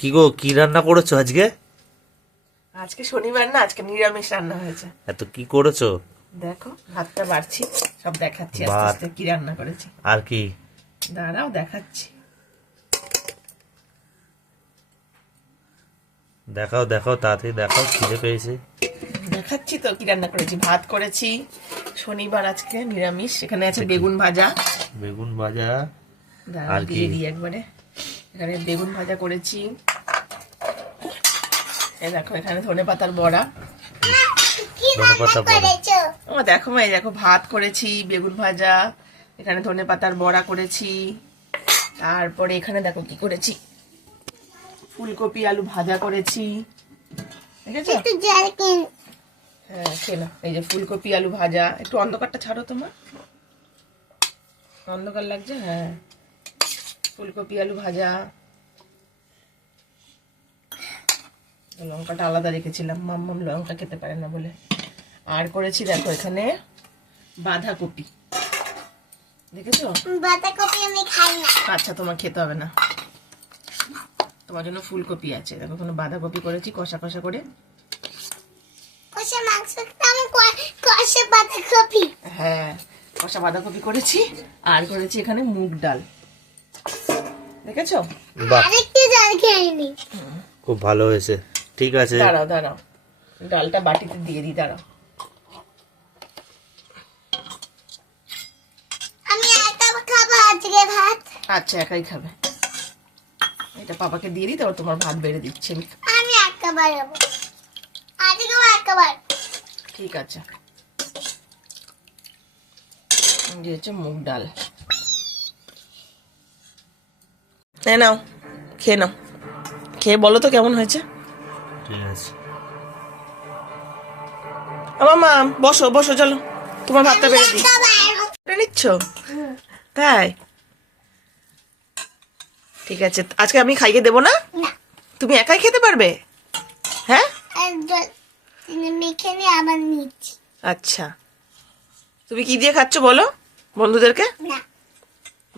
কি গো, কি রান্না করেছো আজকে? আজকে শনিবার না, আজকে নিরামিষ রান্না হয়েছে। এত কি করেছো? দেখো ভাতটা বাড়ছি, সব দেখাচ্ছি আস্তে ভাত। আস্তে কি রান্না করেছি। আর কি? দাঁড়াও দেখাচ্ছি। দেখাও দেখাও, তাড়াতাড়ি দেখাও, খিদে পেয়েছে। দেখাচ্ছি তো কি রান্না করেছি। ভাত করেছি, শনিবার আজকে নিরামিষ। এখানে আছে বেগুন ভাজা। বেগুন ভাজা। দাঁড়াও আর কি? দিয়ে দিই একবারে। এখানে বেগুন ভাজা করেছি। এই দেখো এখানে ধনেপাতার বড়া। ধনেপাতা বড়া। ও দেখো মা, এই দেখো ভাত করেছি, বেগুন ভাজা, এখানে ধনেপাতার বড়া করেছি। তারপরে এখানে দেখো কি করেছি, ফুলকপি আলু ভাজা করেছি। দেখেছো? হ্যাঁ খেয়ে নাও। এই যে ফুলকপি আলু ভাজা। একটু অন্ধকারটা ছাড়ো তোমার, অন্ধকার লাগছে। হ্যাঁ, ফুলকপি আলু ভাজা। লঙ্কাটা আলাদা রেখেছিলাম, মাম্মাম লঙ্কা খেতে পারে না বলে। আর করেছি দেখো এখানে বাঁধাকপি। দেখেছো? বাঁধাকপি আমি খাই না। আচ্ছা, তোমার খেতে হবে না, তোমার জন্য ফুলকপি আছে। দেখো কোনো বাঁধাকপি করেছি কষা কষা করে। কষা মাংস আমি কষা বাঁধাকপি। হ্যাঁ, কষা বাঁধাকপি করেছি। আর করেছি এখানে মুগ ডাল। দেখেছো? বাহ, আরেকটু জল খাইনি। খুব ভালো হয়েছে। ঠিক আছে, দাঁড়াও দাঁড়াও, ডালটা বাটিতে দিয়ে দিই। দাঁড়াও, আমি একা খাবো আজকে ভাত। আচ্ছা একাই খাবে। এটা পাপাকে দিয়ে দিই, তারপর তোমার ভাত বেড়ে দিচ্ছি আমি। আমি একা বাড়াবো, আজকেও একা বাড়াবো। ঠিক আছে, দিয়েছে মুগ ডাল। নাও খেয়ে নাও, খেয়ে বলো তো কেমন হয়েছে। ঠিক আছে। আমার মা বসো বসো, চলো তোমার ভাতটা বেড়ে দিই। একা বাড়াবো। বেড়ে নিচ্ছ? তাই ঠিক আছে, আজকে আমি খাইয়ে দেবো না? না, তুমি একাই খেতে পারবে? হ্যাঁ আর জল মেখে নিয়ে আবার নিচ্ছি। আচ্ছা, তুমি কি দিয়ে খাচ্ছ বলো বন্ধুদেরকে। না,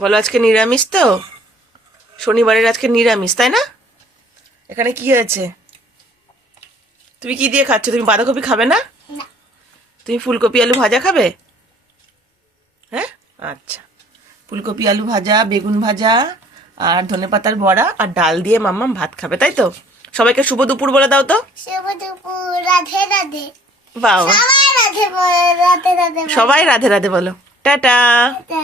বলো আজকে নিরামিষ তো, শনিবারের আজকে নিরামিষ, তাই না? এখানে কি হয়েছে? তুমি কি দিয়ে খাচ্ছ? তুমি বাঁধাকপি খাবে না? না, তুমি ফুলকপি আলু ভাজা খাবে? হ্যাঁ আচ্ছা, ফুলকপি আলু ভাজা, বেগুন ভাজা, আর ধনেপাতার বড়া, আর ডাল দিয়ে মাম্মাম ভাত খাবে, তাই তো? সবাইকে শুভ দুপুর বলে দাও তো। শুভ দুপুর, রাধে রাধে। বাবা, সবাই রাধে রাধে রাধে। সবাই রাধে রাধে বলো। টাটা। রাধে।